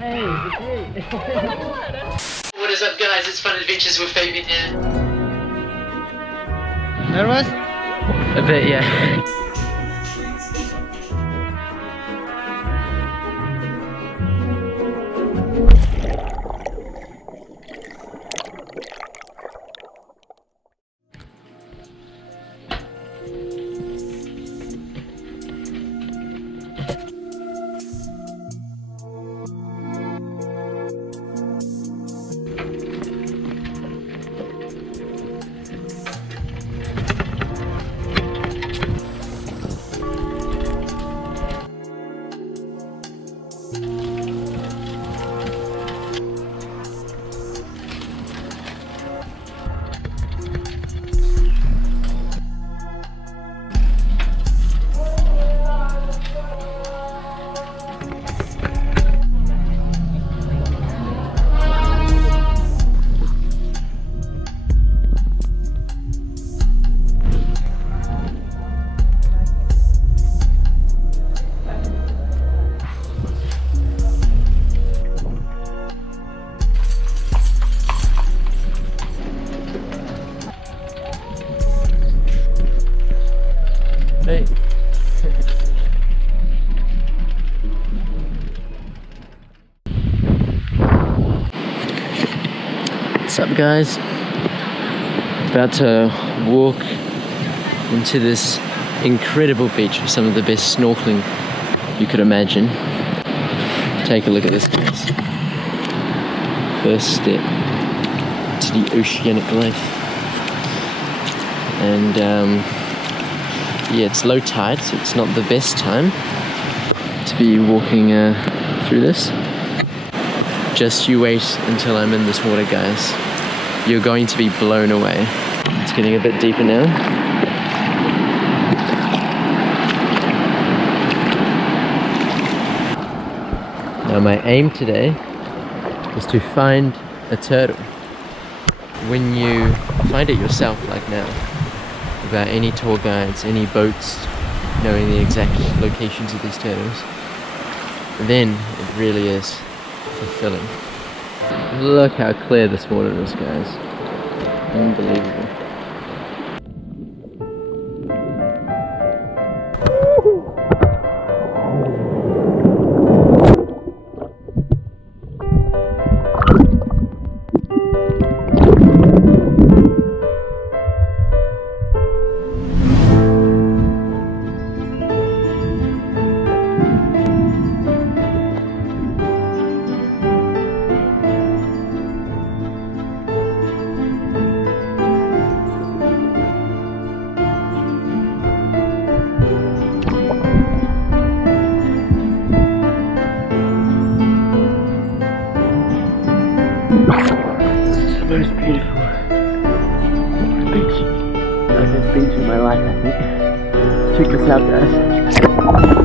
Hey, it's me. What is up, guys? It's Fun Adventures with Fabian here. Nervous? A bit, yeah. Hey. What's up, guys? About to walk into this incredible beach with some of the best snorkeling you could imagine. Take a look at this, guys. First step to the oceanic life. And yeah, it's low tide, so it's not the best time to be walking through this. Just you wait until I'm in this water, guys. You're going to be blown away. It's getting a bit deeper now. Now my aim today is to find a turtle. When you find it yourself, like now, without any tour guides, any boats knowing the exact locations of these turtles, then it really is fulfilling. Look how clear this water is, guys. Unbelievable. Most beautiful beach I've ever been to in my life, I think. Check this out, guys.